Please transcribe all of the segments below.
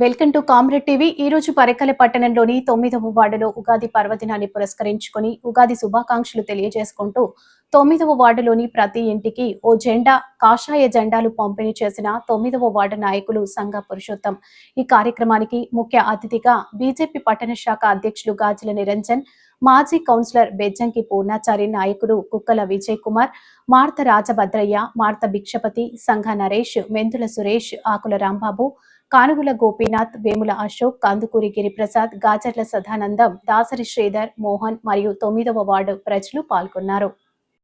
Welcome to comrade TV ఈ రోజు పరకల పట్టణంలోని తొమ్మిదవ వార్డులో ఉగాది పర్వదినాన్ని పురస్కరించుకుని ఉగాది శుభాకాంక్షలు తెలియజేసుకుంటూ తొమ్మిదవ వార్డులోని ప్రతి ఇంటికి ఓ జెండా కాషాయ జెండాలు పంపిణీ చేసిన తొమ్మిదవ వార్డు నాయకులు సంఘ పురుషోత్తం ఈ కార్యక్రమానికి ముఖ్య అతిథిగా బీజేపీ పట్టణ శాఖ అధ్యక్షులు గాజుల నిరంజన్ మాజీ కౌన్సిలర్ బెజ్జంకి పూర్ణాచారి నాయకులు కుక్కల విజయ్ కుమార్ మార్త రాజభద్రయ్య మార్త భిక్షపతి సంఘ నరేష్ మెంతుల సురేష్ ఆకుల రాంబాబు కానుగుల గోపీనాథ్ వేముల అశోక్ కందుకూరి గిరిప్రసాద్ గాజర్ల సదానందం దాసరి శ్రీధర్ మోహన్ మరియు తొమ్మిదవ వార్డు ప్రజలు పాల్గొన్నారు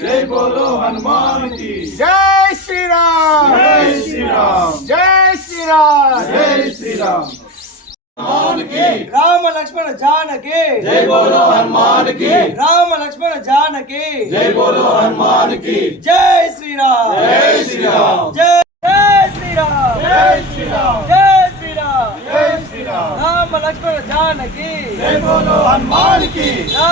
జై బోలో హనుమానికి జై శ్రీరామ్ జై శ్రీరామ్ జై శ్రీరామ్ జై శ్రీరామ్ రామ లక్ష్మణ జానకి జై బోలో హనుమానికి రామ లక్ష్మణ జానకి జై బోలో హనుమానికి జై శ్రీరామ్ జై శ్రీరామ్ జై జై శ్రీరామ్ జై శ్రీరామ్ జై శ్రీరామ్ జై శ్రీరామ్ రామ లక్ష్మణ జానకి జై బోలో హనుమానికి Rama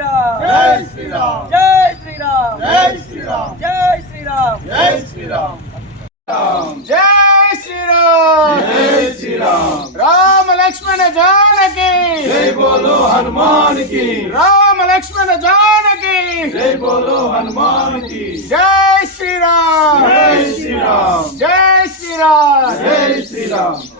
Ram! Jai Sri Ram! Jai Sri Ram! Jai Sri Ram! Jai Sri Ram! Jai Sri Ram! Jai Sri Ram! Jai Sri Ram! Ram Lakshmana Janaki! Jai Bolo Hanuman Ki! Ram Lakshmana Janaki! Jai Bolo Hanuman Ki! Jai Sri Ram! Jai Sri Ram! Jai Sri Ram! Jai Sri Ram!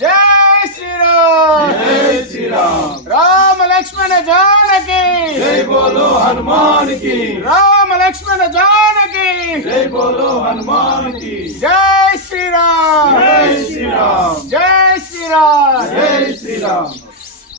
Jai Sriram Jai Sriram Rama Lakshmana Janaki Jai polo Hanuman கி Rama Lakshmana Janaki Jai polo Hanuman கி ஜெய் ஸ்ரீராம் ஜெய் ஸ்ரீராம் ஜெய் ஸ்ரீராம் ஜெய் ஸ்ரீராம்